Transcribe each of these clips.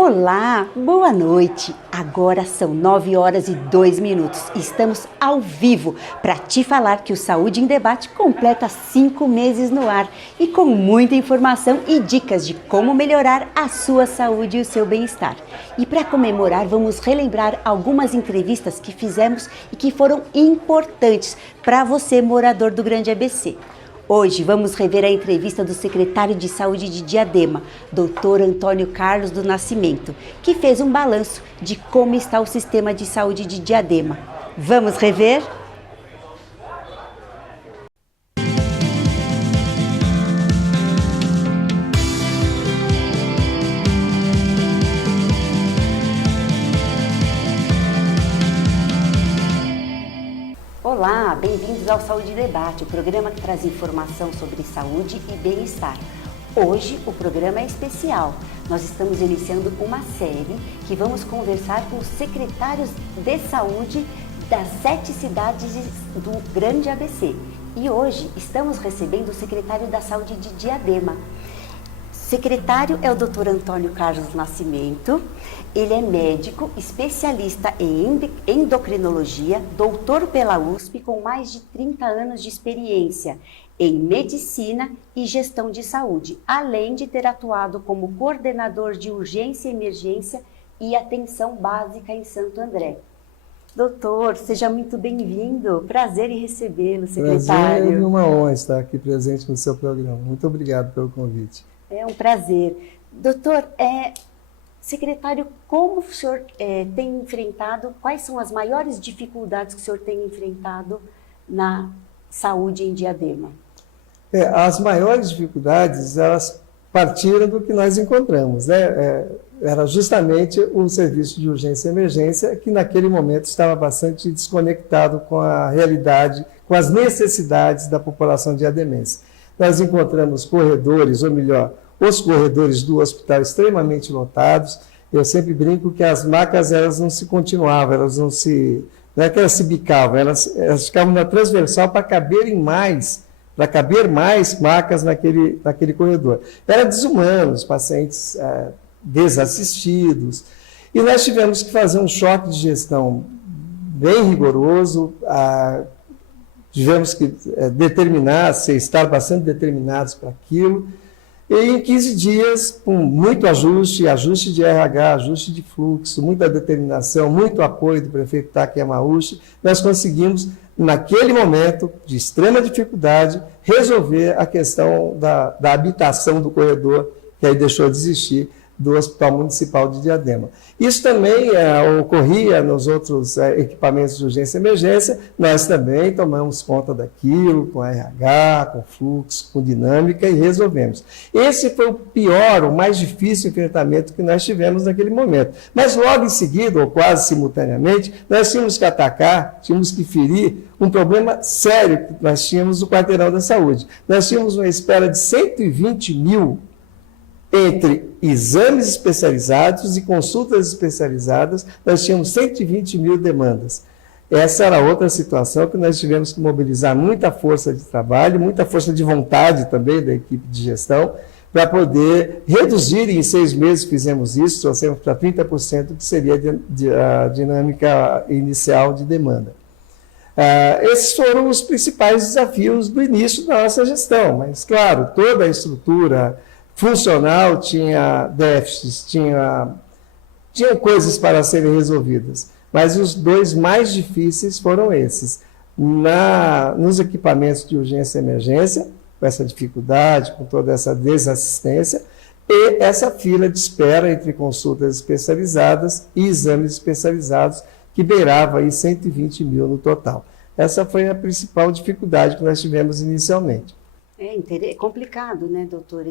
Olá, boa noite. Agora são 9h02. Estamos ao vivo para te falar que o Saúde em Debate completa 5 meses no ar e com muita informação e dicas de como melhorar a sua saúde e o seu bem-estar. E para comemorar, vamos relembrar algumas entrevistas que fizemos e que foram importantes para você, morador do Grande ABC. Hoje vamos rever a entrevista do secretário de Saúde de Diadema, Dr. Antônio Carlos do Nascimento, que fez um balanço de como está o sistema de saúde de Diadema. Vamos rever? Olá, bem-vindos ao Saúde Debate, o programa que traz informação sobre saúde e bem-estar. Hoje o programa é especial. Nós estamos iniciando uma série que vamos conversar com os secretários de saúde das 7 cidades do Grande ABC. E hoje estamos recebendo o secretário da Saúde de Diadema. O secretário é o Dr. Antônio Carlos do Nascimento. Ele é médico, especialista em endocrinologia, doutor pela USP, com mais de 30 anos de experiência em medicina e gestão de saúde, além de ter atuado como coordenador de urgência e emergência e atenção básica em Santo André. Doutor, seja muito bem-vindo. Prazer em recebê-lo, secretário. Prazer e uma honra estar aqui presente no seu programa. Muito obrigado pelo convite. É um prazer. Doutor, secretário, como o senhor tem enfrentado, quais são as maiores dificuldades que o senhor tem enfrentado na saúde em Diadema? As maiores dificuldades, elas partiram do que nós encontramos, né? Era justamente o serviço de urgência e emergência, que naquele momento estava bastante desconectado com a realidade, com as necessidades da população diademense. Nós encontramos corredores, ou melhor, os corredores do hospital extremamente lotados. Eu sempre brinco que as macas elas não se continuavam, não é que elas se bicavam, elas ficavam na transversal para caber mais macas naquele corredor. Era desumano, os pacientes desassistidos. E nós tivemos que fazer um choque de gestão bem rigoroso, tivemos que estar bastante determinados para aquilo. E em 15 dias, com muito ajuste de RH, ajuste de fluxo, muita determinação, muito apoio do prefeito Taki Yamauchi, nós conseguimos, naquele momento de extrema dificuldade, resolver a questão da habitação do corredor, que aí deixou de existir, do Hospital Municipal de Diadema. Isso também ocorria nos outros equipamentos de urgência e emergência, nós também tomamos conta daquilo, com RH, com fluxo, com dinâmica e resolvemos. Esse foi o pior, o mais difícil enfrentamento que nós tivemos naquele momento. Mas logo em seguida, ou quase simultaneamente, nós tínhamos que atacar, tínhamos que ferir um problema sério que nós tínhamos no quarteirão da saúde. Nós tínhamos uma espera de 120 mil entre exames especializados e consultas especializadas, nós tínhamos 120 mil demandas. Essa era outra situação que nós tivemos que mobilizar muita força de trabalho, muita força de vontade também da equipe de gestão, para poder reduzir, e em 6 meses fizemos isso, trouxemos para 30%, que seria a dinâmica inicial de demanda. Esses foram os principais desafios do início da nossa gestão, mas, claro, toda a estrutura funcional tinha déficits, tinha coisas para serem resolvidas, mas os 2 mais difíceis foram esses. Nos equipamentos de urgência e emergência, com essa dificuldade, com toda essa desassistência, e essa fila de espera entre consultas especializadas e exames especializados, que beirava aí 120 mil no total. Essa foi a principal dificuldade que nós tivemos inicialmente. É complicado, né, doutor,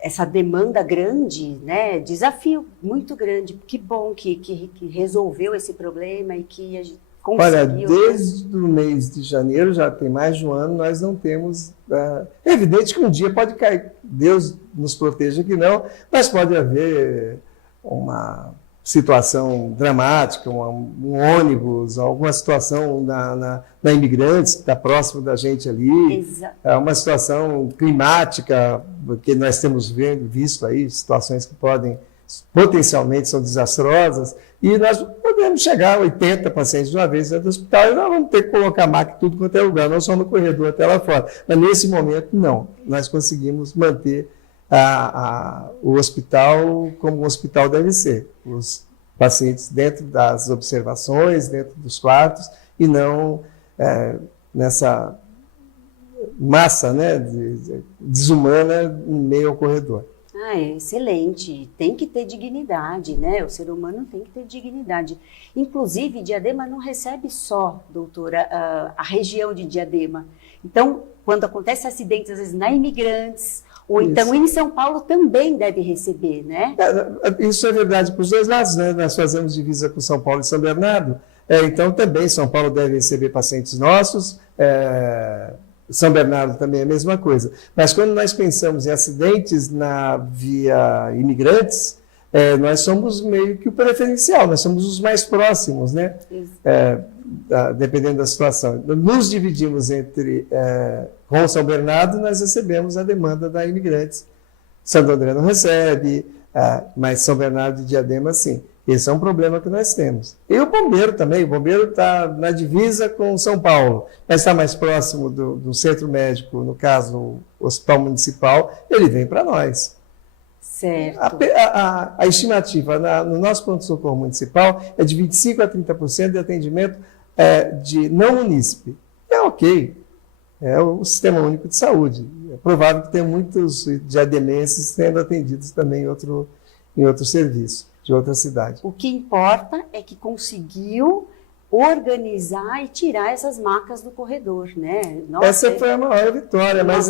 essa demanda grande, né, desafio muito grande. Que bom que resolveu esse problema e que a gente conseguiu. Olha, desde o mês de janeiro, já tem mais de um ano, nós não temos... É evidente que um dia pode cair, Deus nos proteja que não, mas pode haver uma situação dramática, um ônibus, alguma situação na Imigrantes, que está próximo da gente ali, uma situação climática, que nós temos visto aí, situações que potencialmente são desastrosas, e nós podemos chegar a 80 pacientes de uma vez dentro do hospital e nós vamos ter que colocar máquina em tudo quanto é lugar, não só no corredor até lá fora. Mas nesse momento, não. Nós conseguimos manter o hospital como um hospital deve ser. Os pacientes dentro das observações, dentro dos quartos, e não nessa massa, né, desumana em meio ao corredor. Excelente. Tem que ter dignidade, né? O ser humano tem que ter dignidade. Inclusive, Diadema não recebe só, doutora, a região de Diadema. Então, quando acontece acidentes, às vezes, na Imigrantes, ou então em São Paulo também deve receber, né? Isso é verdade para os dois lados, né? Nós fazemos divisa com São Paulo e São Bernardo, então também São Paulo deve receber pacientes nossos, São Bernardo também é a mesma coisa. Mas quando nós pensamos em acidentes na via Imigrantes, nós somos meio que o preferencial, nós somos os mais próximos, né? Dependendo da situação. Nos dividimos com São Bernardo, nós recebemos a demanda da Imigrantes. Santo André não recebe, mas São Bernardo e Diadema, sim. Esse é um problema que nós temos. E o bombeiro também, o bombeiro está na divisa com São Paulo, mas está mais próximo do centro médico, no caso, o Hospital Municipal, ele vem para nós. Certo. A estimativa no nosso pronto-socorro municipal é de 25% a 30% de atendimento de não munícipe. É ok, é o Sistema Único de Saúde. É provável que tenha muitos diademenses sendo atendidos também em outro serviço, de outra cidade. O que importa é que conseguiu organizar e tirar essas macas do corredor, né? Nossa, essa foi a maior vitória, mas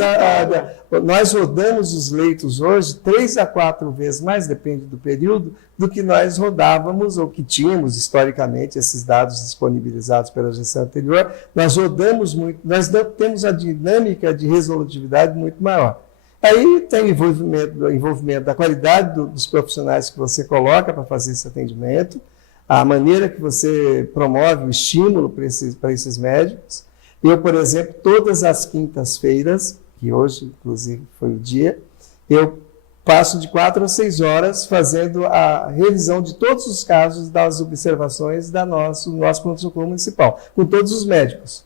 nós rodamos os leitos hoje 3 a 4 vezes mais, depende do período, do que nós rodávamos, ou que tínhamos historicamente, esses dados disponibilizados pela gestão anterior. Nós rodamos muito, nós temos a dinâmica de resolutividade muito maior. Aí tem o envolvimento da qualidade dos profissionais que você coloca para fazer esse atendimento, a maneira que você promove o estímulo para esses médicos. Eu, por exemplo, todas as quintas-feiras, que hoje, inclusive, foi o dia, eu passo de 4 a 6 horas fazendo a revisão de todos os casos das observações do nosso pronto-socorro municipal, com todos os médicos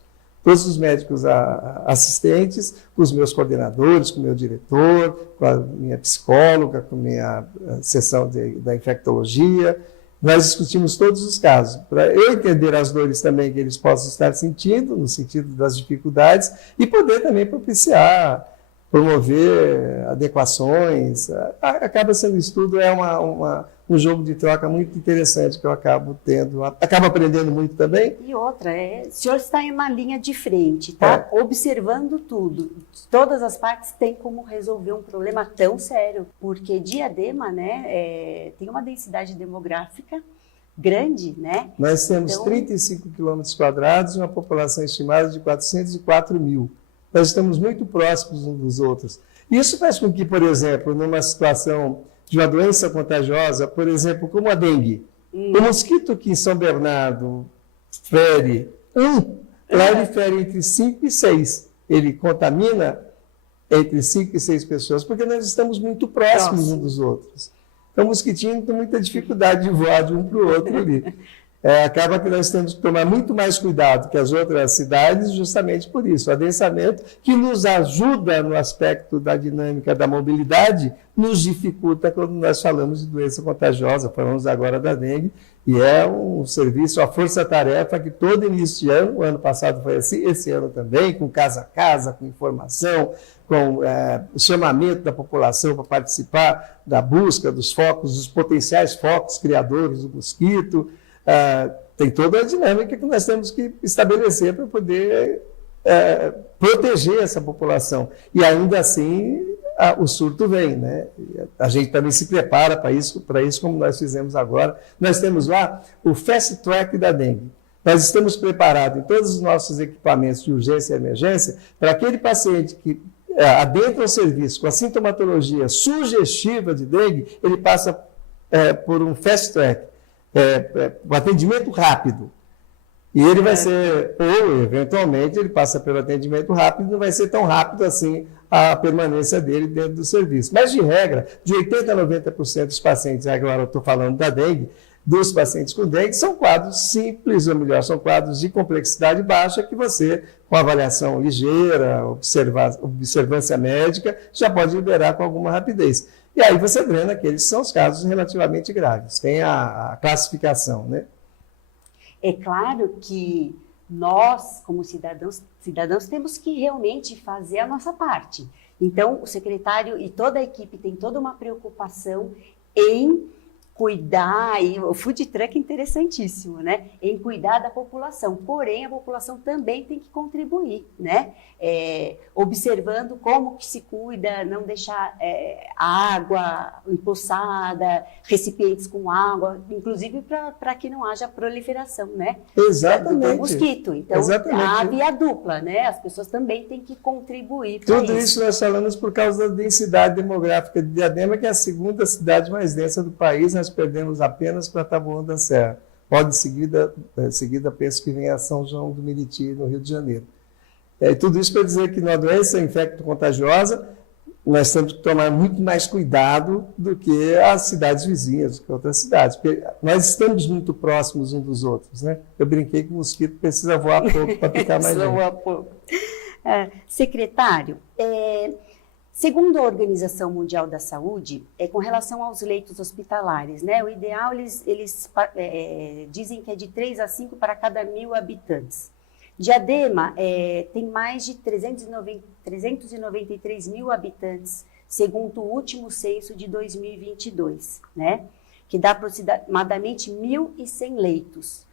assistentes, com os meus coordenadores, com o meu diretor, com a minha psicóloga, com a minha seção da infectologia. Nós discutimos todos os casos, para eu entender as dores também que eles possam estar sentindo, no sentido das dificuldades, e poder também propiciar, promover adequações. Acaba sendo estudo, um jogo de troca muito interessante que eu acabo aprendendo muito também. E outra, o senhor está em uma linha de frente, tá? Observando tudo. Todas as partes têm como resolver um problema tão sério, porque Diadema, né, tem uma densidade demográfica grande, né? Nós temos 35 quilômetros quadrados e uma população estimada de 404 mil. Nós estamos muito próximos uns dos outros. Isso faz com que, por exemplo, numa situação de uma doença contagiosa, por exemplo, como a dengue, o mosquito que em São Bernardo fere lá ele fere entre 5 e 6. Ele contamina entre 5 e 6 pessoas, porque nós estamos muito próximos uns dos outros. Então, o mosquitinho tem muita dificuldade de voar de um para o outro ali. Acaba que nós temos que tomar muito mais cuidado que as outras cidades, justamente por isso. O adensamento, que nos ajuda no aspecto da dinâmica da mobilidade, nos dificulta quando nós falamos de doença contagiosa. Falamos agora da dengue, e é um serviço, a força-tarefa que todo início de ano, o ano passado foi assim, esse ano também, com casa a casa, com informação, com chamamento da população para participar da busca dos focos, dos potenciais focos criadores do mosquito. Tem toda a dinâmica que nós temos que estabelecer para poder proteger essa população. E ainda assim, o surto vem, né? A gente também se prepara para isso, como nós fizemos agora. Nós temos lá o Fast Track da dengue. Nós estamos preparados em todos os nossos equipamentos de urgência e emergência para aquele paciente que adentra o serviço com a sintomatologia sugestiva de dengue, ele passa por um Fast Track. o atendimento rápido. E ele vai ser, ou eventualmente ele passa pelo atendimento rápido, não vai ser tão rápido assim a permanência dele dentro do serviço. Mas, de regra, de 80% a 90% dos pacientes, agora eu estou falando da dengue, dos pacientes com dengue, são quadros simples, ou melhor, são quadros de complexidade baixa que você, com avaliação ligeira, observância médica, já pode liberar com alguma rapidez. E aí você drena aqueles que são os casos relativamente graves. Tem a classificação, né? É claro que nós, como cidadãos, temos que realmente fazer a nossa parte. Então, o secretário e toda a equipe tem toda uma preocupação em cuidar, e o food truck é interessantíssimo, né? Em cuidar da população. Porém, a população também tem que contribuir, né? Observando como que se cuida, não deixar água empoçada, recipientes com água, inclusive para que não haja proliferação, né? Exatamente. Do mosquito. Então, exatamente. A via dupla, né? As pessoas também têm que contribuir para isso. Tudo isso nós falamos por causa da densidade demográfica de Diadema, que é a segunda cidade mais densa do país. Nós perdemos apenas para Taboão da Serra. Logo em seguida, penso que vem a São João do Meriti, no Rio de Janeiro. Tudo isso para dizer que na doença infecto-contagiosa, nós temos que tomar muito mais cuidado do que as cidades vizinhas, do que outras cidades, porque nós estamos muito próximos uns dos outros, né? Eu brinquei que o mosquito precisa voar pouco para picar mais gente. Voar pouco. Secretário, segundo a Organização Mundial da Saúde, com relação aos leitos hospitalares, né, o ideal, eles dizem que é de 3 a 5 para cada 1.000 habitantes. Diadema tem mais de 393 mil habitantes, segundo o último censo de 2022, né, que dá aproximadamente 1.100 leitos.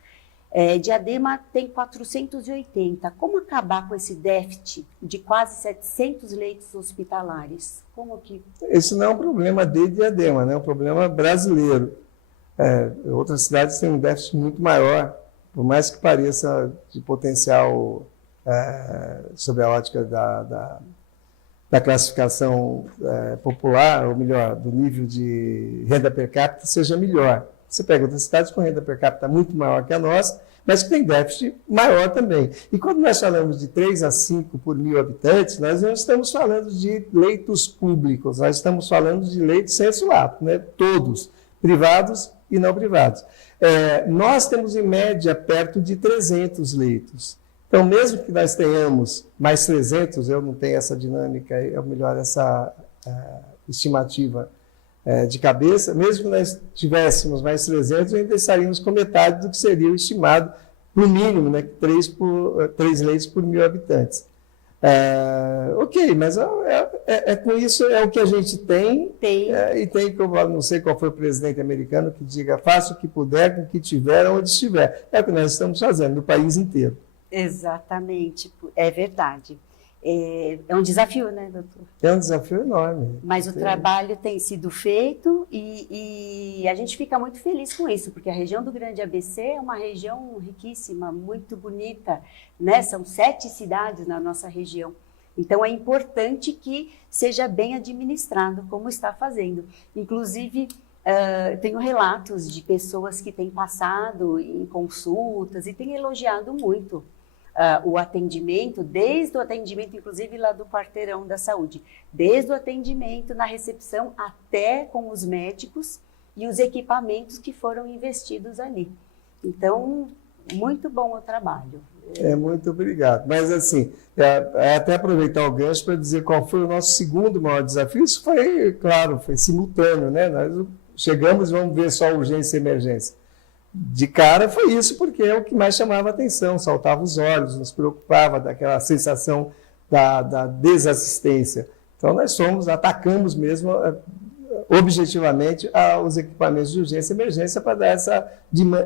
Diadema tem 480. Como acabar com esse déficit de quase 700 leitos hospitalares? Como que... Isso não é um problema de Diadema, né? É um problema brasileiro. Outras cidades têm um déficit muito maior, por mais que pareça de potencial sob a ótica da classificação popular, ou melhor, do nível de renda per capita, seja melhor. Você pega outras cidades com renda per capita muito maior que a nossa, mas que tem déficit maior também. E quando nós falamos de 3 a 5 por 1.000 habitantes, nós não estamos falando de leitos públicos, nós estamos falando de leitos sensu lato, né? Todos, privados e não privados. Nós temos, em média, perto de 300 leitos. Então, mesmo que nós tenhamos mais 300, eu não tenho essa dinâmica, ou melhor, essa estimativa de cabeça, mesmo que nós tivéssemos mais 300, ainda estaríamos com metade do que seria o estimado, no mínimo, né, 3 leitos por 1.000 habitantes. Ok, mas com isso é o que a gente tem. E tem que eu não sei qual foi o presidente americano que diga, faça o que puder com o que tiver, onde estiver. É o que nós estamos fazendo no país inteiro. Exatamente, é verdade. É um desafio, né, doutor? É um desafio enorme. Mas o trabalho tem sido feito e a gente fica muito feliz com isso, porque a região do Grande ABC é uma região riquíssima, muito bonita, né? São 7 cidades na nossa região. Então, é importante que seja bem administrado, como está fazendo. Inclusive, tenho relatos de pessoas que têm passado em consultas e têm elogiado muito o atendimento, desde o atendimento, inclusive lá do quarteirão da saúde, desde o atendimento na recepção até com os médicos e os equipamentos que foram investidos ali. Então, muito bom o trabalho. Muito obrigado. Mas, assim, até aproveitar o gancho para dizer qual foi o nosso segundo maior desafio. Isso foi, claro, foi simultâneo, né? Nós chegamos e vamos ver só urgência e emergência. De cara foi isso, porque é o que mais chamava a atenção, saltava os olhos, nos preocupava, daquela sensação da desassistência. Então, nós atacamos mesmo, objetivamente, os equipamentos de urgência e emergência para dar essa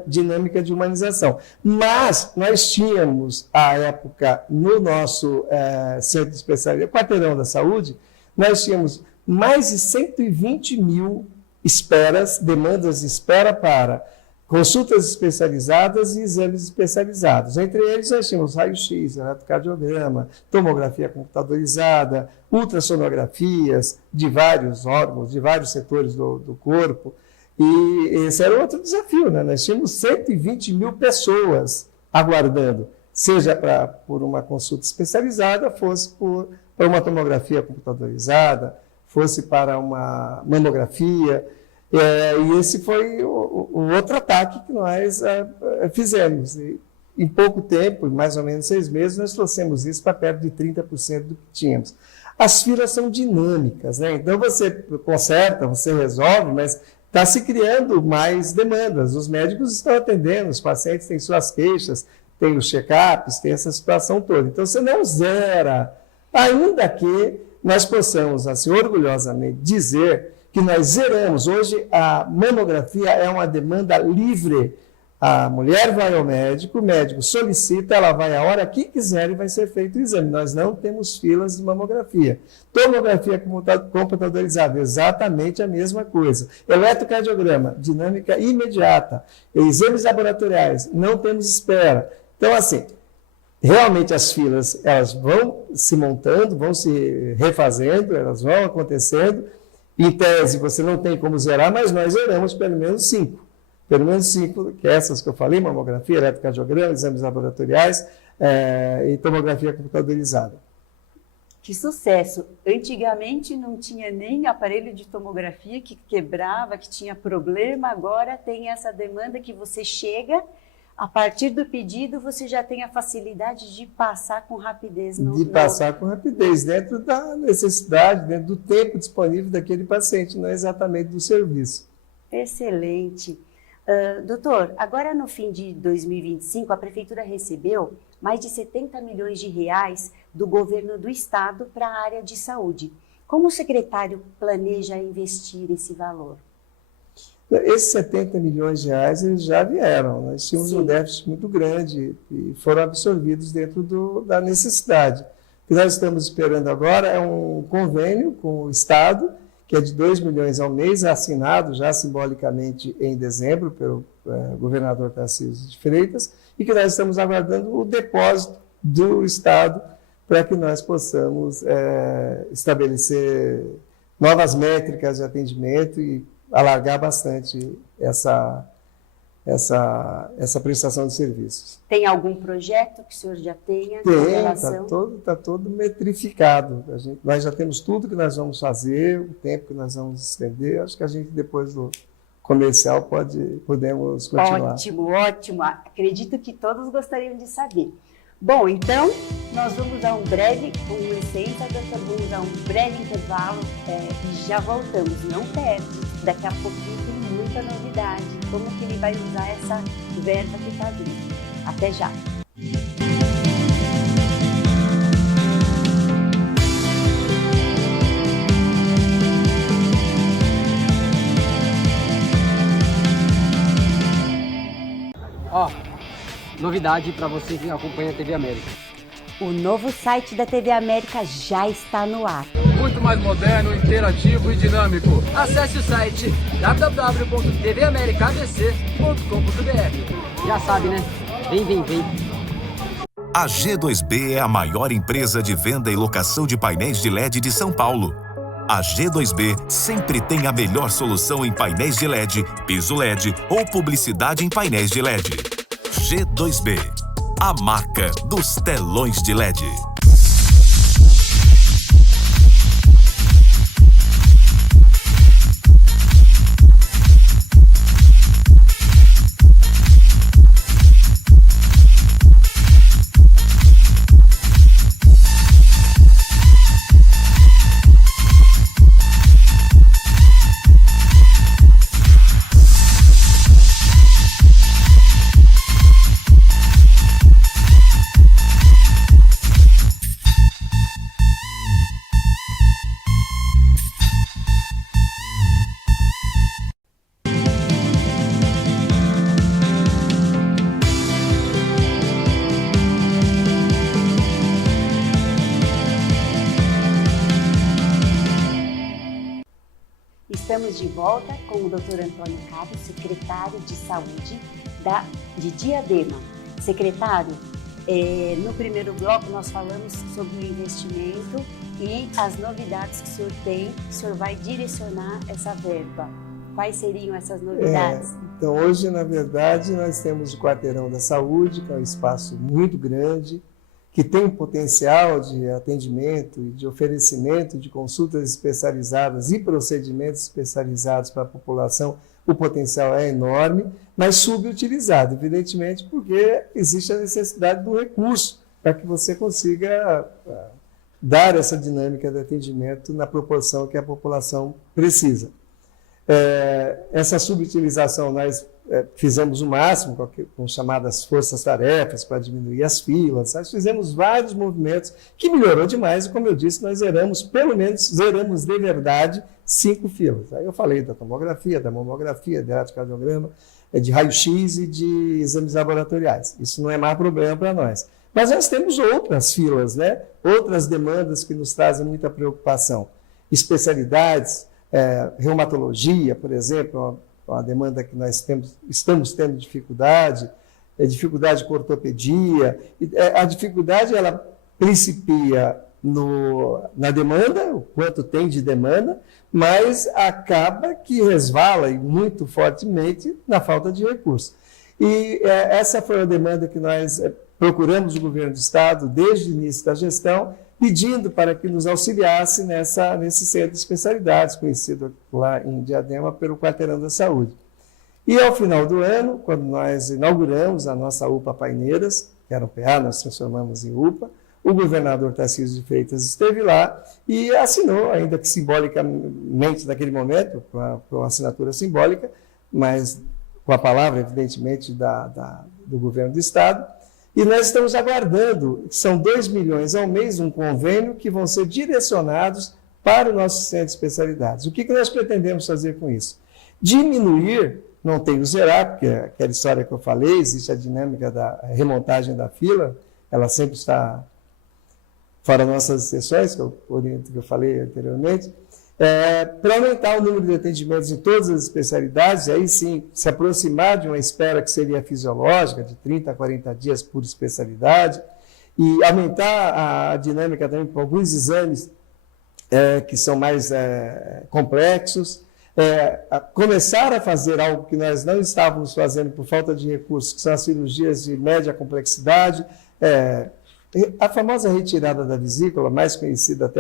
dinâmica de humanização. Mas nós tínhamos, à época, no nosso centro de especialidade, quarteirão da saúde, nós tínhamos mais de 120 mil demandas de espera para consultas especializadas e exames especializados. Entre eles, nós tínhamos raio-x, eletrocardiograma, tomografia computadorizada, ultrassonografias de vários órgãos, de vários setores do corpo. E esse era outro desafio, né? Nós tínhamos 120 mil pessoas aguardando, seja por uma consulta especializada, fosse para uma tomografia computadorizada, fosse para uma mamografia. E esse foi o outro ataque que nós fizemos. E, em pouco tempo, em mais ou menos 6 meses, nós trouxemos isso para perto de 30% do que tínhamos. As filas são dinâmicas, né? Então você conserta, você resolve, mas está se criando mais demandas. Os médicos estão atendendo, os pacientes têm suas queixas, tem os check-ups, tem essa situação toda. Então você não zera, ainda que nós possamos, assim, orgulhosamente dizer que nós zeramos. Hoje a mamografia é uma demanda livre. A mulher vai ao médico, o médico solicita, ela vai a hora que quiser e vai ser feito o exame. Nós não temos filas de mamografia. Tomografia computadorizada, exatamente a mesma coisa. Eletrocardiograma, dinâmica imediata. Exames laboratoriais, não temos espera. Então, assim, realmente as filas, elas vão se montando, vão se refazendo, elas vão acontecendo. Em tese, você não tem como zerar, mas nós zeramos pelo menos 5. Pelo menos 5, que é essas que eu falei, mamografia, eletrocardiograma, exames laboratoriais e tomografia computadorizada. Que sucesso! Antigamente não tinha nem aparelho de tomografia que quebrava, que tinha problema, agora tem essa demanda que você chega, a partir do pedido você já tem a facilidade de passar com rapidez. Passar com rapidez, dentro da necessidade, dentro do tempo disponível daquele paciente, não exatamente do serviço. Excelente! Doutor, agora no fim de 2025, a Prefeitura recebeu mais de 70 milhões de reais do governo do Estado para a área de saúde. Como o secretário planeja investir esse valor? Esses 70 milhões de reais eles já vieram. Nós tínhamos um déficit muito grande e foram absorvidos dentro da necessidade. O que nós estamos esperando agora é um convênio com o Estado, que é de 2 milhões ao mês, assinado já simbolicamente em dezembro pelo governador Tarcísio de Freitas, e que nós estamos aguardando o depósito do Estado para que nós possamos estabelecer novas métricas de atendimento e alargar bastante essa prestação de serviços. Tem algum projeto que o senhor já tenha? Está todo metrificado. Nós já temos tudo que nós vamos fazer, o tempo que nós vamos estender. Acho que a gente, depois do comercial, podemos continuar. Ótimo. Acredito que todos gostariam de saber. Bom, então, nós vamos dar com licença, doutor, vamos dar um breve intervalo e já voltamos. Não perde, daqui a pouquinho tem muita novidade, como que ele vai usar essa verba que está vindo. Até já! Novidade para você que acompanha a TV América. O novo site da TV América já está no ar. Muito mais moderno, interativo e dinâmico. Acesse o site www.tvamericabc.com.br. Já sabe, né? Vem. A G2B é a maior empresa de venda e locação de painéis de LED de São Paulo. A G2B sempre tem a melhor solução em painéis de LED, piso LED ou publicidade em painéis de LED. G2B, a marca dos telões de LED. Estamos de volta com o Dr. Antônio Cabo, secretário de Saúde de Diadema. Secretário, no primeiro bloco nós falamos sobre o investimento e as novidades que o senhor tem, que o senhor vai direcionar essa verba. Quais seriam essas novidades? Então, hoje, na verdade, nós temos o Quarteirão da Saúde, que é um espaço muito grande, que tem um potencial de atendimento e de oferecimento de consultas especializadas e procedimentos especializados para a população. O potencial é enorme, mas subutilizado, evidentemente, porque existe a necessidade do recurso para que você consiga dar essa dinâmica de atendimento na proporção que a população precisa. Essa subutilização nós fizemos o máximo com chamadas forças-tarefas para diminuir as filas. Nós fizemos vários movimentos que melhorou demais e, como eu disse, nós zeramos de verdade 5 filas. Aí eu falei da tomografia, da mamografia, de eletrocardiograma, de raio-x e de exames laboratoriais. Isso não é mais problema para nós. Mas nós temos outras filas, né? Outras demandas que nos trazem muita preocupação. Especialidades, reumatologia, por exemplo, uma demanda que nós estamos tendo dificuldade, dificuldade com ortopedia. A dificuldade, ela principia na demanda, o quanto tem de demanda, mas acaba que resvala, e muito fortemente, na falta de recursos. E essa foi a demanda que nós procuramos o governo do Estado, desde o início da gestão, pedindo para que nos auxiliasse nesse centro de especialidades, conhecido lá em Diadema pelo Quarteirão da Saúde. E ao final do ano, quando nós inauguramos a nossa UPA Paineiras, que era um PA, nós transformamos em UPA, o governador Tarcísio de Freitas esteve lá e assinou, ainda que simbolicamente naquele momento, com uma assinatura simbólica, mas com a palavra, evidentemente, do governo do Estado. E nós estamos aguardando, são 2 milhões ao mês, um convênio que vão ser direcionados para o nosso centro de especialidades. O que nós pretendemos fazer com isso? Diminuir, não tem o zerar, porque aquela história que eu falei, existe a dinâmica da remontagem da fila, ela sempre está fora nossas exceções, que eu falei anteriormente, para aumentar o número de atendimentos em todas as especialidades, aí sim, se aproximar de uma espera que seria fisiológica, de 30 a 40 dias por especialidade, e aumentar a dinâmica também com alguns exames que são mais complexos, começar a fazer algo que nós não estávamos fazendo por falta de recursos, que são as cirurgias de média complexidade, a famosa retirada da vesícula, mais conhecida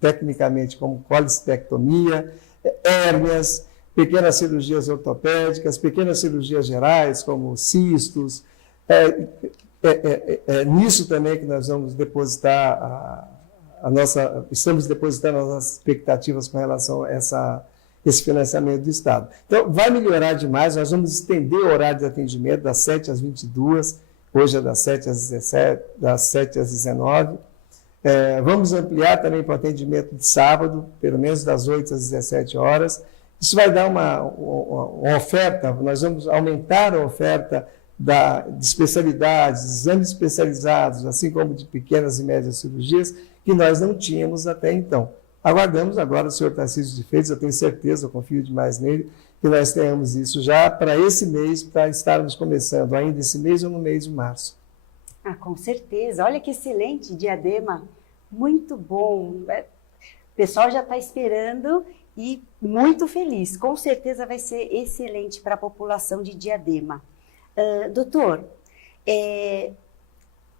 tecnicamente como colicistectomia, hérnias, pequenas cirurgias ortopédicas, pequenas cirurgias gerais, como cistos. Nisso também que nós vamos depositar estamos depositando as nossas expectativas com relação a esse financiamento do Estado. Então, vai melhorar demais, nós vamos estender o horário de atendimento das 7 às 22, hoje é das 7 às 17, das 7 às 19. Vamos ampliar também para o atendimento de sábado, pelo menos das 8 às 17 horas. Isso vai dar uma oferta, nós vamos aumentar a oferta de especialidades, exames especializados, assim como de pequenas e médias cirurgias, que nós não tínhamos até então. Aguardamos agora o senhor Tarcísio de Freitas, eu tenho certeza, eu confio demais nele, que nós tenhamos isso já para esse mês, para estarmos começando ainda esse mês ou no mês de março. Com certeza. Olha que excelente, Diadema. Muito bom. O pessoal já está esperando e muito feliz. Com certeza vai ser excelente para a população de Diadema. Doutor,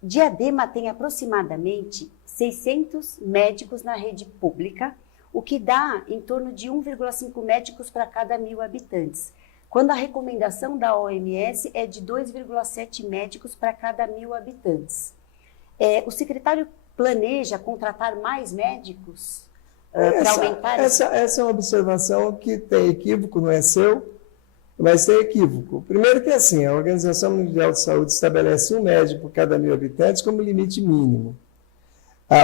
Diadema tem aproximadamente 600 médicos na rede pública, o que dá em torno de 1,5 médicos para cada 1.000 habitantes, quando a recomendação da OMS é de 2,7 médicos para cada 1.000 habitantes. O secretário planeja contratar mais médicos para aumentar? Essa é uma observação que tem equívoco, não é seu, mas tem equívoco. Primeiro que assim, a Organização Mundial de Saúde estabelece 1 médico por cada 1.000 habitantes como limite mínimo.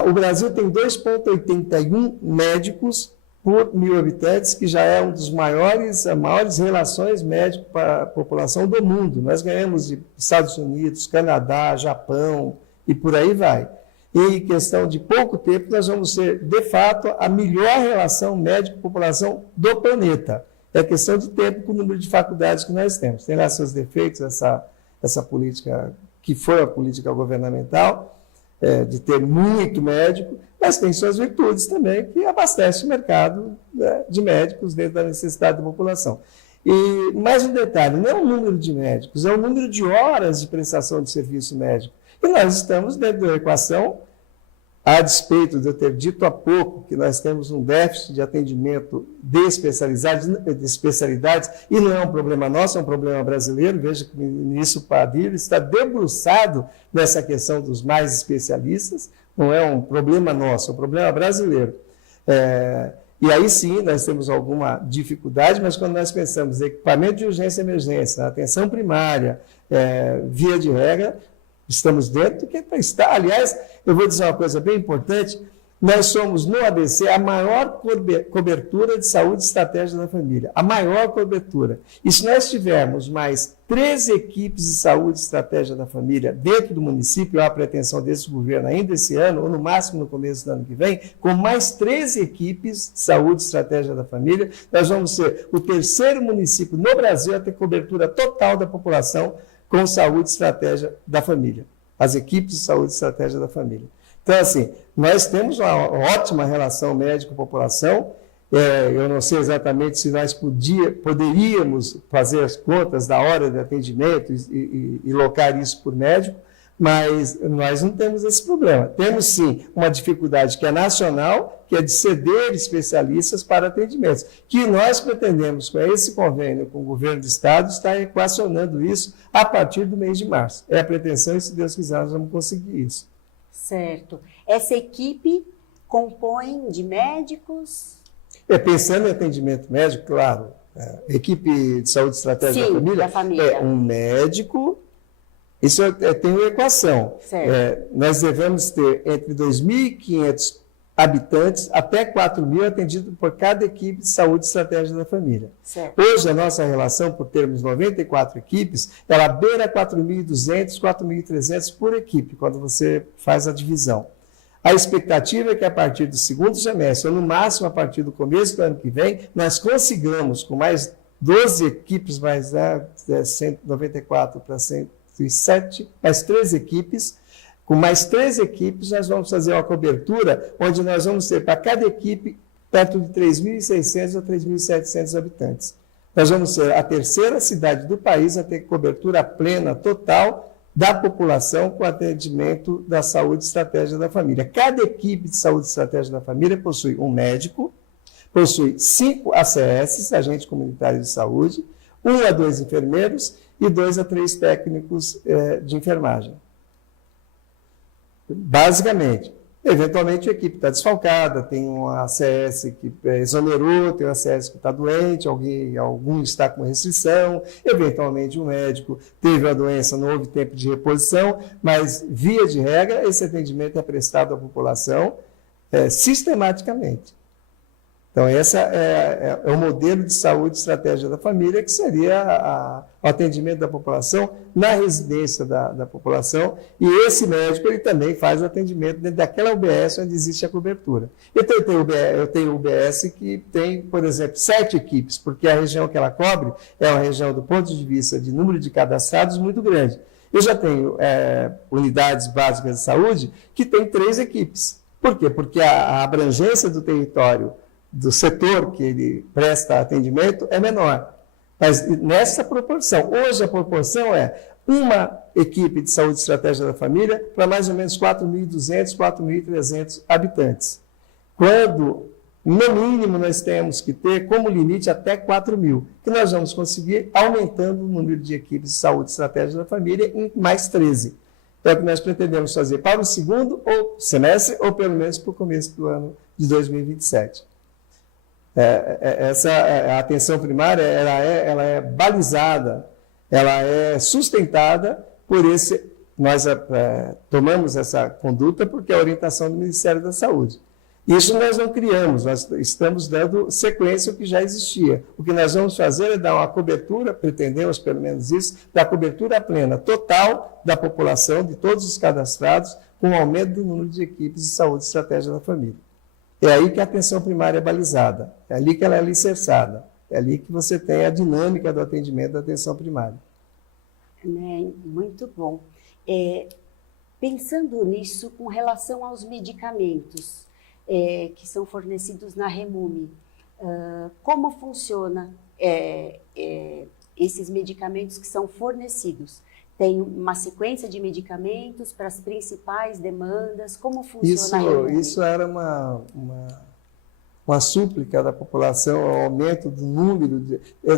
O Brasil tem 2,81 médicos por 1.000 habitantes, que já é uma das maiores relações médico para a população do mundo. Nós ganhamos de Estados Unidos, Canadá, Japão e por aí vai. E em questão de pouco tempo, nós vamos ser, de fato, a melhor relação médico-população do planeta. É questão de tempo com o número de faculdades que nós temos. Tem lá seus defeitos, essa política, que foi a política governamental, de ter muito médico, mas tem suas virtudes também, que abastece o mercado, né, de médicos dentro da necessidade da população. E mais um detalhe, não é o número de médicos, é o número de horas de prestação de serviço médico. E nós estamos dentro da equação, a despeito de eu ter dito há pouco que nós temos um déficit de atendimento de especialidades, e não é um problema nosso, é um problema brasileiro. Veja que o ministro Padilha está debruçado nessa questão dos mais especialistas, não é um problema nosso, é um problema brasileiro. E aí sim, nós temos alguma dificuldade, mas quando nós pensamos em equipamento de urgência e emergência, atenção primária, via de regra, estamos dentro do que está. Aliás, eu vou dizer uma coisa bem importante, nós somos, no ABC, a maior cobertura de saúde e estratégia da família, a maior cobertura. E se nós tivermos mais 13 equipes de saúde e estratégia da família dentro do município, há a pretensão desse governo ainda esse ano, ou no máximo no começo do ano que vem, com mais 13 equipes de saúde e estratégia da família, nós vamos ser o terceiro município no Brasil a ter cobertura total da população com saúde e estratégia da família, as equipes de saúde e estratégia da família. Então, assim, nós temos uma ótima relação médico-população. Eu não sei exatamente se nós poderíamos fazer as contas da hora de atendimento e locar isso por médico, mas nós não temos esse problema. Temos, sim, uma dificuldade que é nacional, que é de ceder especialistas para atendimentos, que nós pretendemos, com esse convênio com o governo do Estado, estar equacionando isso a partir do mês de março. É a pretensão e, se Deus quiser, nós vamos conseguir isso. Certo. Essa equipe compõe de médicos? Pensando em atendimento médico, claro, equipe de saúde e estratégia da família é um médico. Isso tem uma equação. Nós devemos ter entre 2.500 habitantes até 4.000 atendidos por cada equipe de saúde e estratégia da família. Certo. Hoje, a nossa relação, por termos 94 equipes, ela beira 4.200, 4.300 por equipe, quando você faz a divisão. A expectativa é que a partir do segundo semestre, ou no máximo a partir do começo do ano que vem, nós consigamos, com mais 12 equipes, mais 194 para 107, mais 13 equipes. Com mais 13 equipes, nós vamos fazer uma cobertura onde nós vamos ter para cada equipe perto de 3.600 a 3.700 habitantes. Nós vamos ser a terceira cidade do país a ter cobertura plena, total, da população com atendimento da saúde e estratégia da família. Cada equipe de saúde e estratégia da família possui um médico, possui 5 ACS, agentes comunitários de saúde, 1 a 2 enfermeiros e 2 a 3 técnicos de enfermagem. Basicamente, eventualmente a equipe está desfalcada, tem um ACS que exonerou, tem um ACS que está doente, algum está com restrição, eventualmente um médico teve a doença, não houve tempo de reposição, mas, via de regra, esse atendimento é prestado à população sistematicamente. Então, esse é o modelo de saúde e estratégia da família, que seria o atendimento da população na residência da população, e esse médico ele também faz o atendimento dentro daquela UBS onde existe a cobertura. Então, eu tenho UBS que tem, por exemplo, 7 equipes, porque a região que ela cobre é uma região, do ponto de vista de número de cadastrados, muito grande. Eu já tenho unidades básicas de saúde que tem 3 equipes. Por quê? Porque a abrangência do território do setor que ele presta atendimento é menor. Mas nessa proporção, hoje a proporção é uma equipe de saúde e estratégia da família para mais ou menos 4.200, 4.300 habitantes. Quando, no mínimo, nós temos que ter como limite até 4.000, que nós vamos conseguir aumentando o número de equipes de saúde e estratégia da família em mais 13. É o que nós pretendemos fazer para o segundo semestre, ou pelo menos para o começo do ano de 2027. Essa atenção primária ela é balizada, ela é sustentada por esse. Nós tomamos essa conduta porque é a orientação do Ministério da Saúde. Isso nós não criamos, nós estamos dando sequência ao que já existia. O que nós vamos fazer é dar uma cobertura, pretendemos pelo menos isso, da cobertura plena total da população, de todos os cadastrados, com o aumento do número de equipes de saúde e estratégia da família. É aí que a atenção primária é balizada, é ali que ela é alicerçada, é ali que você tem a dinâmica do atendimento da atenção primária. Muito bom. Pensando nisso com relação aos medicamentos, que são fornecidos na Remume. Como funciona esses medicamentos que são fornecidos? Tem uma sequência de medicamentos para as principais demandas? Como funciona a Remume? Isso era uma súplica da população ao aumento do número,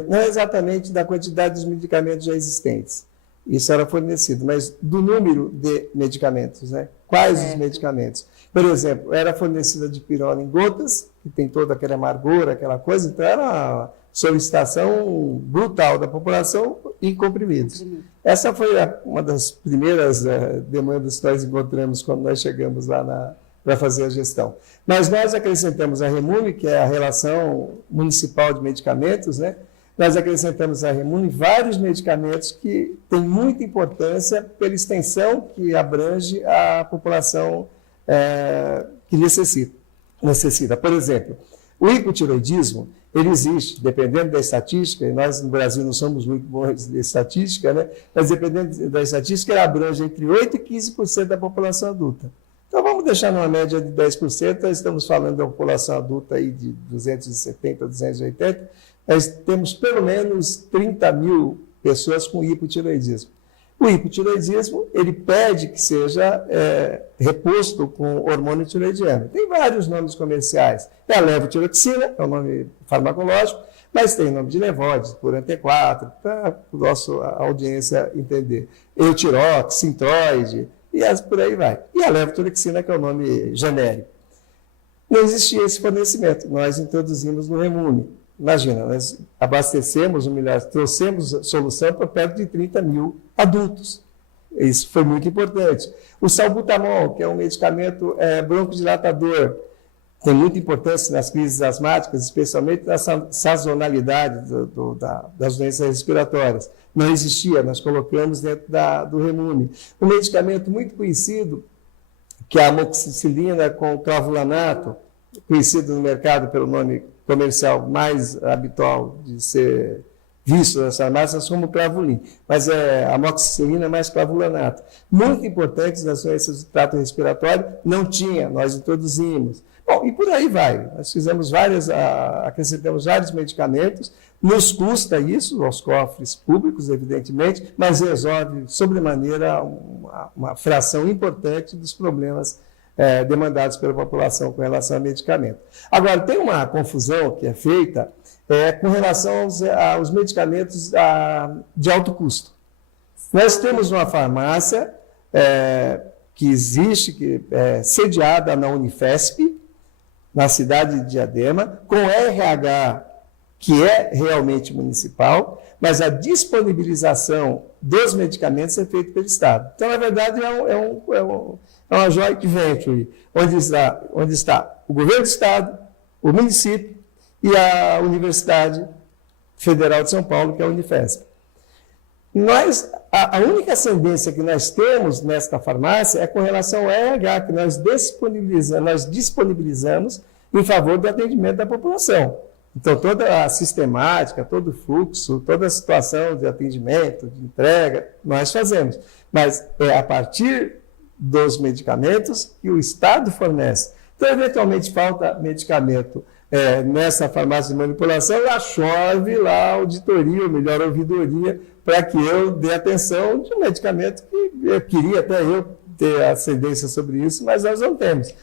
não exatamente da quantidade dos medicamentos já existentes, isso era fornecido, mas do número de medicamentos, né? Quais os medicamentos? Por exemplo, era fornecida de dipirona em gotas, que tem toda aquela amargor, aquela coisa, então era uma solicitação brutal da população em comprimidos. Essa foi uma das primeiras demandas que nós encontramos quando nós chegamos lá para fazer a gestão. Mas nós acrescentamos a Remume, que é a Relação Municipal de Medicamentos, né? Nós acrescentamos a Remume vários medicamentos que têm muita importância pela extensão que abrange a população que necessita. Por exemplo, o hipotiroidismo, ele existe, dependendo da estatística, e nós no Brasil não somos muito bons de estatística, né? Mas dependendo da estatística, ele abrange entre 8% e 15% da população adulta. Então, vamos deixar numa média de 10%, nós estamos falando da população adulta aí de 270 a 280, nós temos pelo menos 30 mil pessoas com hipotiroidismo. O hipotiroidismo, ele pede que seja reposto com hormônio tiroidiano. Tem vários nomes comerciais. É a levotiroxina, é o nome farmacológico, mas tem nome de Levodes, por Ante4, para a nossa audiência entender. Eutirox, Sintroide, e por aí vai. E a levotiroxina, que é o nome genérico. Não existia esse fornecimento, nós introduzimos no Remume. Imagina, nós abastecemos, trouxemos solução para perto de 30 mil adultos. Isso foi muito importante. O salbutamol, que é um medicamento broncodilatador, tem muita importância nas crises asmáticas, especialmente na sazonalidade das doenças respiratórias. Não existia, nós colocamos dentro do Remume. Um medicamento muito conhecido, que é a amoxicilina com clavulanato, conhecido no mercado pelo nome comercial mais habitual de ser visto nas farmácias como clavulin, mas é amoxicilina mais clavulanato. Muito importantes nas doenças do trato respiratório, não tinha, nós introduzimos. Bom, e por aí vai. Nós fizemos acrescentamos vários medicamentos, nos custa isso, aos cofres públicos, evidentemente, mas resolve, sobremaneira, uma fração importante dos problemas demandados pela população com relação a medicamento. Agora, tem uma confusão que é feita com relação aos medicamentos de alto custo. Nós temos uma farmácia que existe, sediada na Unifesp, na cidade de Diadema, com RH que é realmente municipal, mas a disponibilização dos medicamentos é feita pelo Estado. Então, na verdade, é uma joint venture, onde está o governo do Estado, o município e a Universidade Federal de São Paulo, que é a Unifesp. A única ascendência que nós temos nesta farmácia é com relação ao RH, que nós disponibilizamos em favor do atendimento da população. Então, toda a sistemática, todo o fluxo, toda a situação de atendimento, de entrega, nós fazemos. Mas é a partir dos medicamentos que o Estado fornece. Então, eventualmente, falta medicamento nessa farmácia de manipulação, lá chove, lá auditoria, ou melhor, ouvidoria, para que eu dê atenção de um medicamento que eu queria até eu ter ascendência sobre isso, mas nós não temos.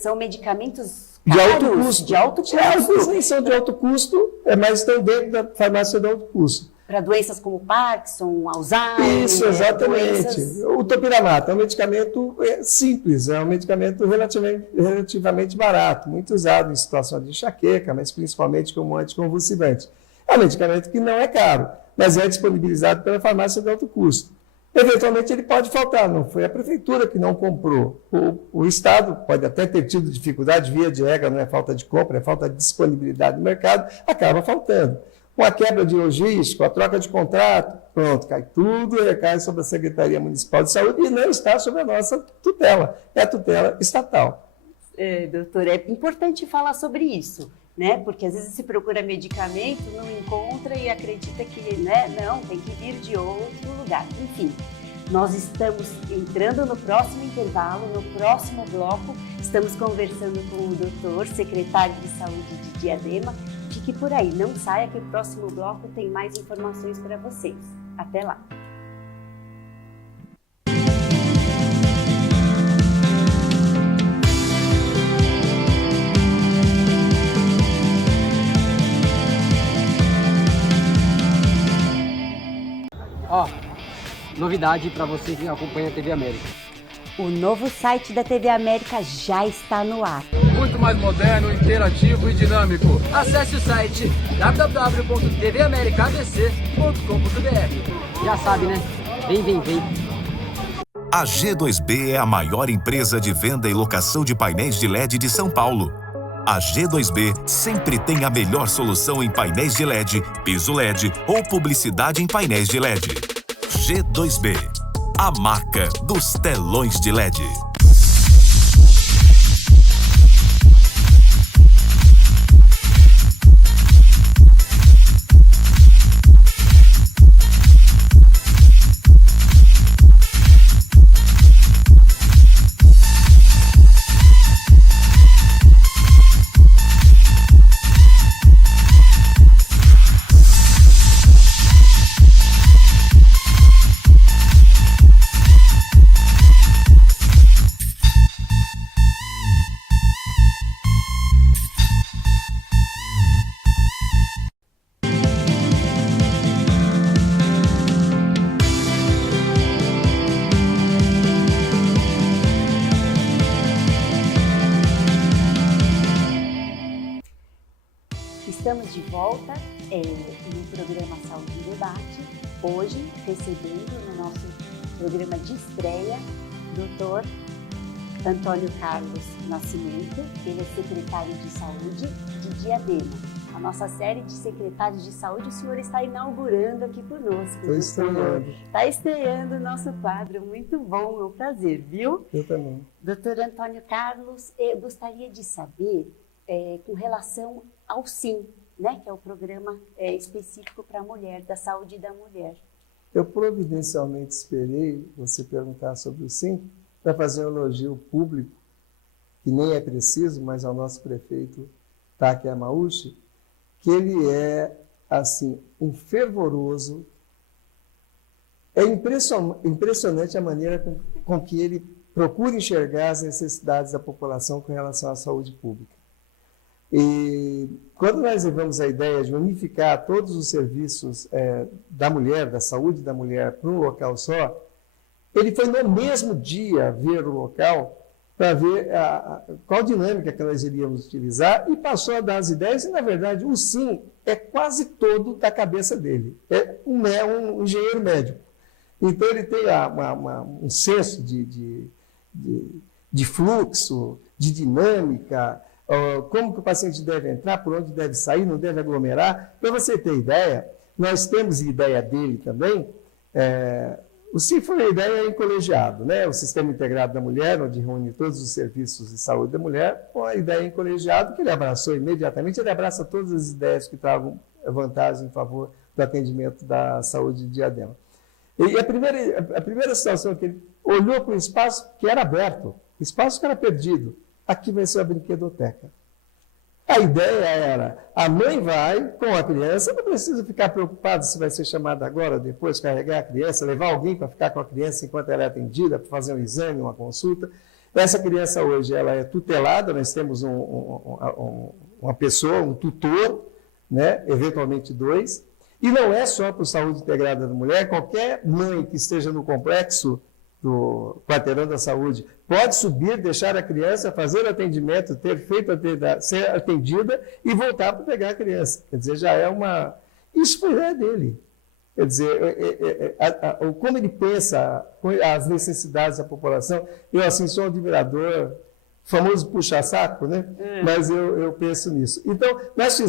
São medicamentos de alto custo. De alto custo. Alguns nem são de alto custo, mas estão dentro da farmácia de alto custo. Para doenças como Parkinson, Alzheimer... Isso, exatamente. Doenças... O topiramato é um medicamento simples, é um medicamento relativamente barato, muito usado em situação de enxaqueca, mas principalmente como anticonvulsivante. É um medicamento que não é caro, mas é disponibilizado pela farmácia de alto custo. Eventualmente ele pode faltar, não foi a prefeitura que não comprou. O Estado pode até ter tido dificuldade, via de regra, não é falta de compra, é falta de disponibilidade no mercado, acaba faltando. Com a quebra de logística, a troca de contrato, pronto, cai tudo, recai sobre a Secretaria Municipal de Saúde e não está sob a nossa tutela, é a tutela estatal. Doutor, é importante falar sobre isso, né? Porque às vezes se procura medicamento, não encontra e acredita que, né? Não, tem que vir de outro lugar. Enfim, Nós estamos entrando no próximo intervalo, no próximo bloco. Estamos conversando com o doutor, secretário de Saúde de Diadema. Fique por aí, não saia que o próximo bloco tem mais informações para vocês. Até lá! Ó, novidade para você que acompanha a TV América. O novo site da TV América já está no ar. Muito mais moderno, interativo e dinâmico. Acesse o site www.tvamericabc.com.br. Já sabe, né? Vem. A G2B é a maior empresa de venda e locação de painéis de LED de São Paulo. A G2B sempre tem a melhor solução em painéis de LED, piso LED ou publicidade em painéis de LED. G2B, a marca dos telões de LED. Estamos de volta no programa Saúde e Debate, hoje recebendo no nosso programa de estreia Dr. Antônio Carlos Nascimento, ele é secretário de Saúde de Diadema. A nossa série de secretários de saúde, o senhor está inaugurando aqui conosco. Estou estreando. Está estreando o nosso quadro, muito bom, é um prazer, viu? Eu também. Doutor Antônio Carlos, eu gostaria de saber, com relação ao SIM, né, que é o programa específico para a mulher, da saúde da mulher. Eu providencialmente esperei você perguntar sobre o SIM para fazer um elogio público, que nem é preciso, mas ao nosso prefeito Taki Yamauchi, que ele é, assim, um fervoroso. É impressionante a maneira com que ele procura enxergar as necessidades da população com relação à saúde pública. E quando nós levamos a ideia de unificar todos os serviços da mulher, da saúde da mulher, para um local só, ele foi no mesmo dia ver o local para ver qual dinâmica que nós iríamos utilizar e passou a dar as ideias e, na verdade, o SIM é quase todo da cabeça dele. É um engenheiro médico. Então, ele tem um senso de fluxo, de dinâmica, como que o paciente deve entrar, por onde deve sair, não deve aglomerar. Para você ter ideia, nós temos ideia dele também. O SIM foi uma ideia em colegiado, né? O Sistema Integrado da Mulher, onde reúne todos os serviços de saúde da mulher, com a ideia em colegiado que ele abraçou imediatamente. Ele abraça todas as ideias que tragam vantagens em favor do atendimento da saúde de Diadema. E a primeira situação que ele olhou para o espaço que era aberto, o espaço que era perdido. Aqui vai ser a brinquedoteca. A ideia era, a mãe vai com a criança, não precisa ficar preocupada se vai ser chamada agora ou depois, carregar a criança, levar alguém para ficar com a criança enquanto ela é atendida, para fazer um exame, uma consulta. Essa criança hoje ela é tutelada, nós temos uma pessoa, um tutor, né, eventualmente 2, e não é só para a saúde integrada da mulher, qualquer mãe que esteja no complexo do quarteirão da saúde pode subir, deixar a criança, fazer o atendimento, ser atendida e voltar para pegar a criança. Quer dizer, já é uma... Isso foi ideia dele. Quer dizer, como ele pensa as necessidades da população, eu assim sou um admirador, famoso puxa-saco, né? Mas eu penso nisso. Então, nós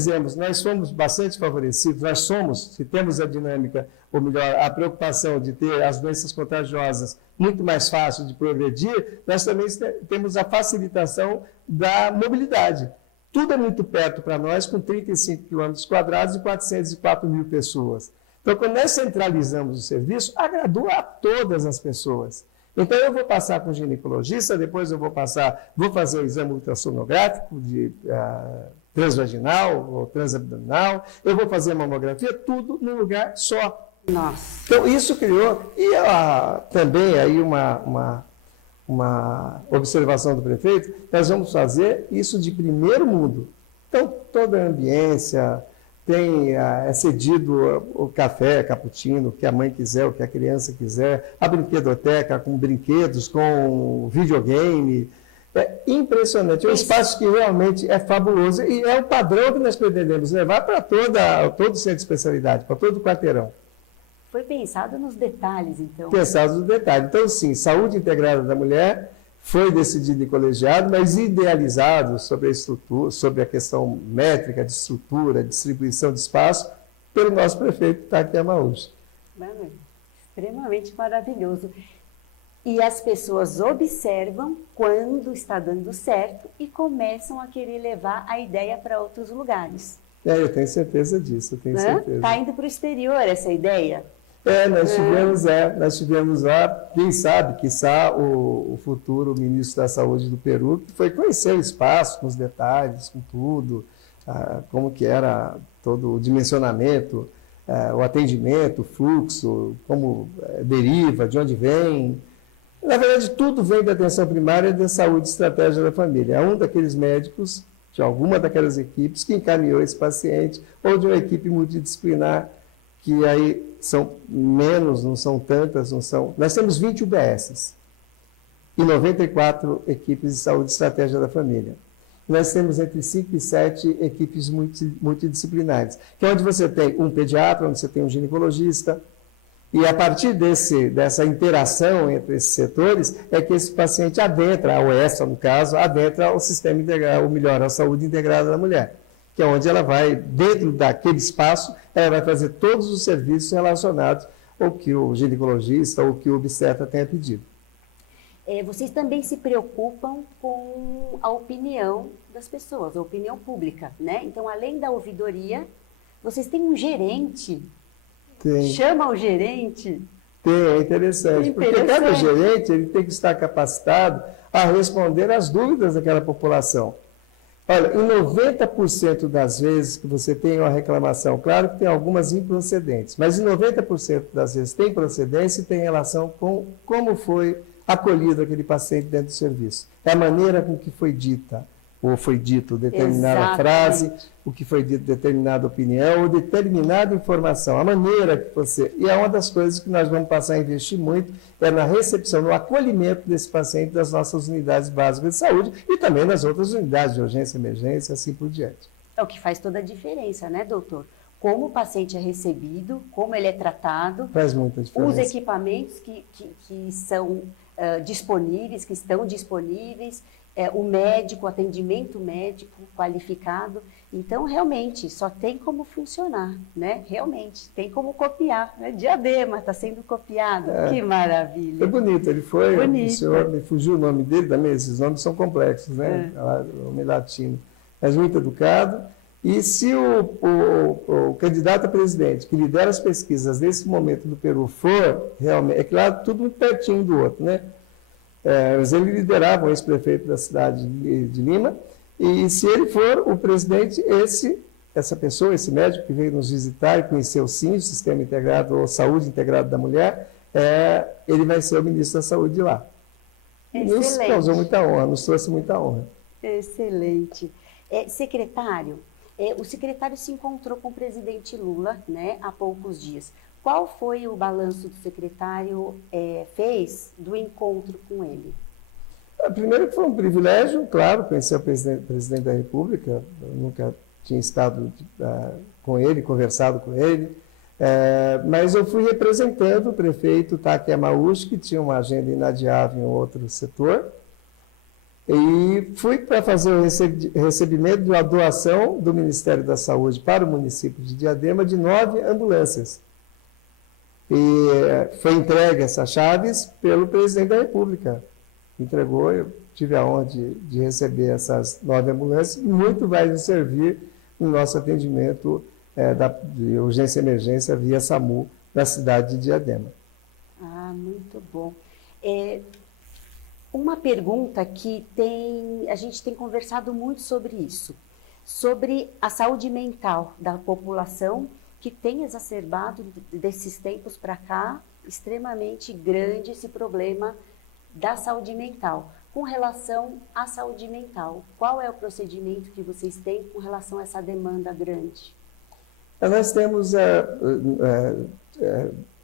fomos bastante favorecidos, se temos a dinâmica, ou melhor, a preocupação de ter as doenças contagiosas muito mais fácil de progredir, nós também temos a facilitação da mobilidade. Tudo é muito perto para nós, com 35 km² e 404 mil pessoas. Então, quando nós centralizamos o serviço, agradou a todas as pessoas. Então, eu vou passar com o ginecologista, depois eu vou fazer o exame ultrassonográfico de transvaginal ou transabdominal, eu vou fazer a mamografia, tudo num lugar só. Nossa. Então, isso criou, e também aí uma observação do prefeito, nós vamos fazer isso de primeiro mundo. Então, toda a ambiência é cedido o café, cappuccino, o que a mãe quiser, o que a criança quiser, a brinquedoteca com brinquedos, com videogame. É impressionante, é um espaço que realmente é fabuloso e é o padrão que nós pretendemos levar para todo o centro de especialidade, para todo o quarteirão. Foi pensado nos detalhes, então. Pensado nos detalhes. Então, sim, saúde integrada da mulher foi decidido em colegiado, mas idealizado sobre a estrutura, sobre a questão métrica de estrutura, distribuição de espaço, pelo nosso prefeito Taki Yamauchi. Extremamente maravilhoso. E as pessoas observam quando está dando certo e começam a querer levar a ideia para outros lugares. Eu tenho certeza disso, eu tenho certeza. Está indo para o exterior essa ideia? Nós tivemos lá, quem sabe, quiçá, o futuro ministro da Saúde do Peru, que foi conhecer o espaço, com os detalhes, com tudo, como que era todo o dimensionamento, o atendimento, o fluxo, como deriva, de onde vem. Na verdade, tudo vem da atenção primária e da saúde e estratégia da família. É um daqueles médicos, de alguma daquelas equipes, que encaminhou esse paciente, ou de uma equipe multidisciplinar, que aí são menos, não são tantas, não são... Nós temos 20 UBSs e 94 equipes de saúde e estratégia da família. Nós temos entre 5 e 7 equipes multidisciplinares, que é onde você tem um pediatra, onde você tem um ginecologista, e a partir dessa interação entre esses setores é que esse paciente adentra, a UESA, no caso, adentra o sistema integral, ou melhor, a saúde integrada da mulher, que é onde ela vai, dentro daquele espaço, ela vai fazer todos os serviços relacionados ao que o ginecologista ou que o obstetra tenha pedido. Vocês também se preocupam com a opinião das pessoas, a opinião pública, né? Então, além da ouvidoria, vocês têm um gerente. Tem. Chama o gerente. É interessante, porque cada gerente ele tem que estar capacitado a responder às dúvidas daquela população. Olha, em 90% das vezes que você tem uma reclamação, claro que tem algumas improcedentes, mas em 90% das vezes tem procedência e tem relação com como foi acolhido aquele paciente dentro do serviço. É a maneira com que foi dita, ou foi dito determinada frase, o que foi dito determinada opinião, ou determinada informação, a maneira que você... E é uma das coisas que nós vamos passar a investir muito, é na recepção, no acolhimento desse paciente das nossas unidades básicas de saúde e também nas outras unidades de urgência, emergência, assim por diante. É o que faz toda a diferença, né, doutor? Como o paciente é recebido, como ele é tratado. Faz muita diferença. Os equipamentos que são disponíveis, que estão disponíveis, o médico, o atendimento médico qualificado. Então, realmente, só tem como funcionar, né? Realmente, tem como copiar, né? Diadema está sendo copiado, que maravilha. É bonito, ele foi, bonito. O senhor, me fugiu o nome dele também, esses nomes são complexos, né? O nome latino. Mas muito educado. E se o candidato a presidente, que lidera as pesquisas nesse momento do Peru, for realmente, é claro, tudo muito pertinho do outro, né? Mas ele liderava o ex-prefeito da cidade de Lima, e se ele for o presidente, essa pessoa, esse médico que veio nos visitar e conheceu sim o Sistema Integrado ou Saúde Integrada da Mulher, ele vai ser o ministro da Saúde de lá. Excelente. Nos causou muita honra, nos trouxe muita honra. Excelente. Secretário, o secretário se encontrou com o presidente Lula, né, há poucos dias. Qual foi o balanço do secretário fez do encontro com ele? Primeiro que foi um privilégio, claro, conhecer o presidente da República. Eu nunca tinha estado com ele, conversado com ele, mas eu fui representando o prefeito Taki Yamauchi, que tinha uma agenda inadiável em outro setor, e fui para fazer o recebimento de uma doação do Ministério da Saúde para o município de Diadema de 9 ambulâncias. E foi entregue essas chaves pelo presidente da República. Entregou, eu tive a honra de receber essas 9 ambulâncias, e muito vai nos servir no nosso atendimento de urgência e emergência via SAMU na cidade de Diadema. Ah, muito bom. Uma pergunta que a gente tem conversado muito sobre isso, sobre a saúde mental da população, que tem exacerbado desses tempos para cá, extremamente grande esse problema da saúde mental. Com relação à saúde mental, qual é o procedimento que vocês têm com relação a essa demanda grande? Nós temos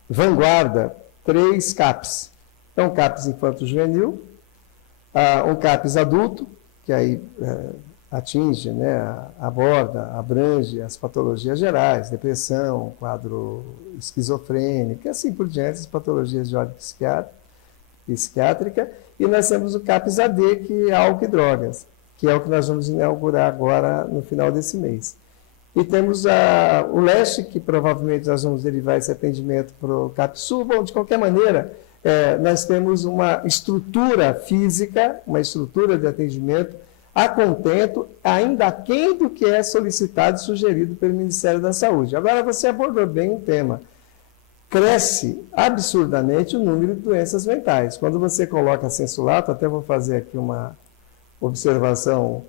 vanguarda 3 CAPs. Então, CAPs infanto-juvenil, um CAPs adulto, que aí atinge, né, aborda, abrange as patologias gerais, depressão, quadro esquizofrênico, e assim por diante, as patologias de ordem psiquiátrica. E nós temos o CAPS AD, que é álcool e drogas, que é o que nós vamos inaugurar agora no final desse mês. E temos o leste, que provavelmente nós vamos derivar esse atendimento para o CAPS Sul. Bom, de qualquer maneira, nós temos uma estrutura física, uma estrutura de atendimento a contento, ainda aquém do que é solicitado e sugerido pelo Ministério da Saúde. Agora, você abordou bem um tema. Cresce absurdamente o número de doenças mentais. Quando você coloca Sensulato, até vou fazer aqui uma observação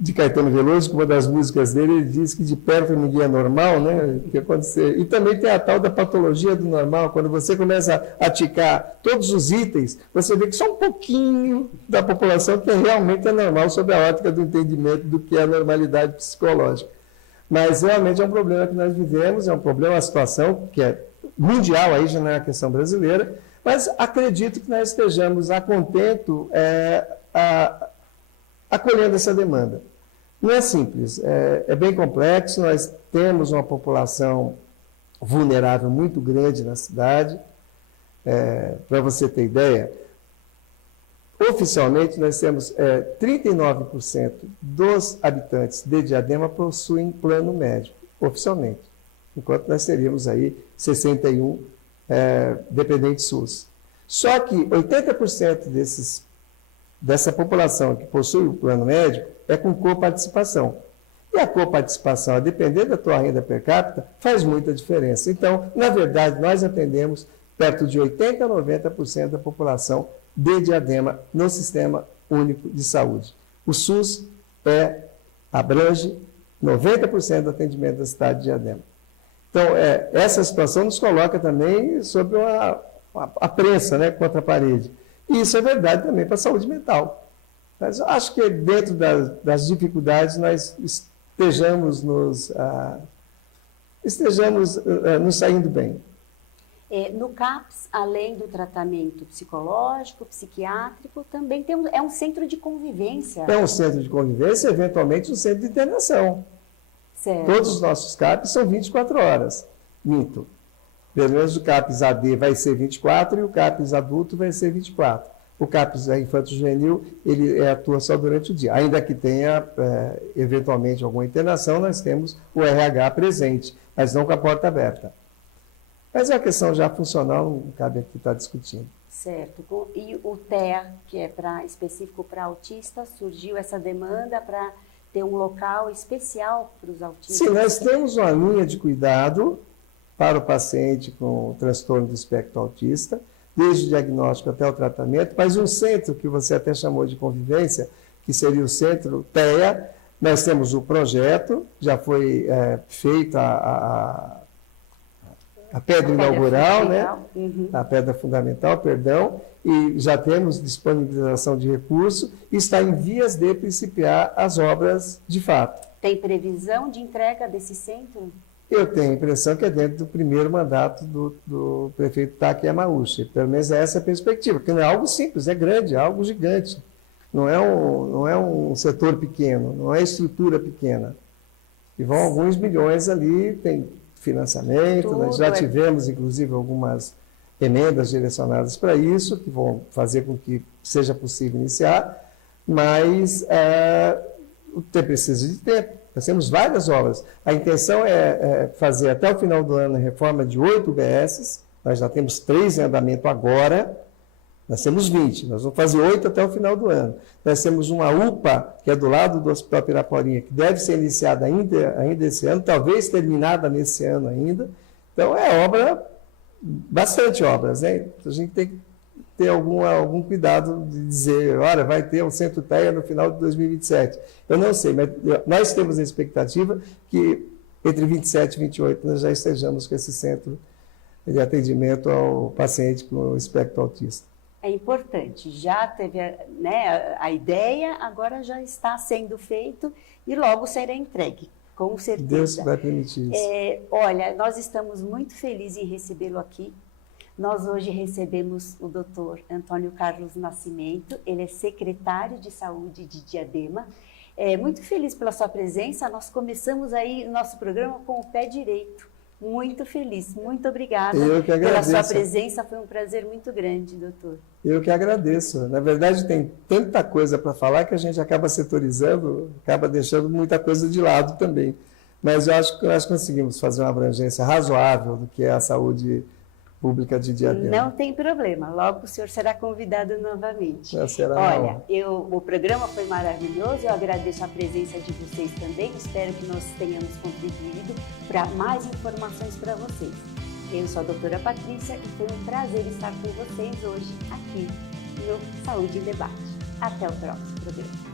de Caetano Veloso, que uma das músicas dele, ele diz que de perto ninguém é normal, né? Que acontecer. E também tem a tal da patologia do normal, quando você começa a ticar todos os itens, você vê que só um pouquinho da população que realmente é normal sob a ótica do entendimento do que é a normalidade psicológica. Mas realmente é um problema que nós vivemos, é um problema, uma situação que é mundial, aí já não é uma questão brasileira, mas acredito que nós estejamos a contento acolhendo essa demanda. Não é simples, é bem complexo, nós temos uma população vulnerável muito grande na cidade. Para você ter ideia, oficialmente nós temos 39% dos habitantes de Diadema possuem plano médico, oficialmente, enquanto nós teríamos aí 61 dependentes SUS. Só que 80% dessa população que possui o plano médico é com coparticipação. E a coparticipação, a depender da tua renda per capita, faz muita diferença. Então, na verdade, nós atendemos perto de 80% a 90% da população de Diadema no Sistema Único de Saúde. O SUS abrange 90% do atendimento da cidade de Diadema. Então, essa situação nos coloca também sobre a prensa, né, contra a parede. E isso é verdade também para a saúde mental. Mas eu acho que dentro das dificuldades nós estejamos nos saindo bem. No CAPS, além do tratamento psicológico, psiquiátrico, também é um centro de convivência. É um centro de convivência, eventualmente um centro de internação. Certo. Todos os nossos CAPs são 24 horas. Minto. Pelo menos o CAPS AD vai ser 24 e o CAPS adulto vai ser 24. O CAPS infanto-juvenil, ele atua só durante o dia. Ainda que tenha, eventualmente, alguma internação, nós temos o RH presente, mas não com a porta aberta. Mas é uma questão já funcional, não cabe aqui estar discutindo. Certo. E o TEA, que é específico para autistas, surgiu essa demanda para ter um local especial para os autistas? Sim, nós temos uma linha de cuidado para o paciente com transtorno do espectro autista, desde o diagnóstico até o tratamento, mas um centro que você até chamou de convivência, que seria o centro TEA, nós temos o projeto, já foi feita a pedra inaugural, né? Uhum. A pedra fundamental, perdão, e já temos disponibilização de recurso e está em vias de principiar as obras de fato. Tem previsão de entrega desse centro? Eu tenho a impressão que é dentro do primeiro mandato do prefeito Taki Yamauchi. Pelo menos é essa a perspectiva, porque não é algo simples, é grande, é algo gigante. Não é um setor pequeno, não é estrutura pequena. E vão alguns milhões ali, tem financiamento, nós já tivemos, inclusive, algumas emendas direcionadas para isso, que vão fazer com que seja possível iniciar, mas precisa de tempo. Nós temos várias obras. A intenção é fazer até o final do ano a reforma de 8 UBSs, nós já temos 3 em andamento agora, Nós temos 20, nós vamos fazer 8 até o final do ano. Nós temos uma UPA, que é do lado do Hospital Piraporinha, que deve ser iniciada ainda esse ano, talvez terminada nesse ano ainda. Então, é obra, bastante obras, né? A gente tem que ter algum cuidado de dizer, olha, vai ter um centro TEA no final de 2027. Eu não sei, mas nós temos a expectativa que entre 27 e 28 nós já estejamos com esse centro de atendimento ao paciente com espectro autista. É importante, já teve a ideia, agora já está sendo feito e logo será entregue, com certeza. Deus vai permitir isso. Olha, nós estamos muito felizes em recebê-lo aqui. Nós hoje recebemos o Dr. Antônio Carlos Nascimento, ele é secretário de Saúde de Diadema. Muito feliz pela sua presença, nós começamos aí o nosso programa com o pé direito. Muito feliz, muito obrigada pela sua presença, foi um prazer muito grande, doutor. Eu que agradeço. Na verdade, tem tanta coisa para falar que a gente acaba setorizando, acaba deixando muita coisa de lado também. Mas eu acho que nós conseguimos fazer uma abrangência razoável do que é a saúde pública de Diadema. Não tem problema, logo o senhor será convidado novamente. Olha, o programa foi maravilhoso, eu agradeço a presença de vocês também, espero que nós tenhamos contribuído para mais informações para vocês. Eu sou a doutora Patrícia e foi um prazer estar com vocês hoje aqui no Saúde em Debate. Até o próximo programa.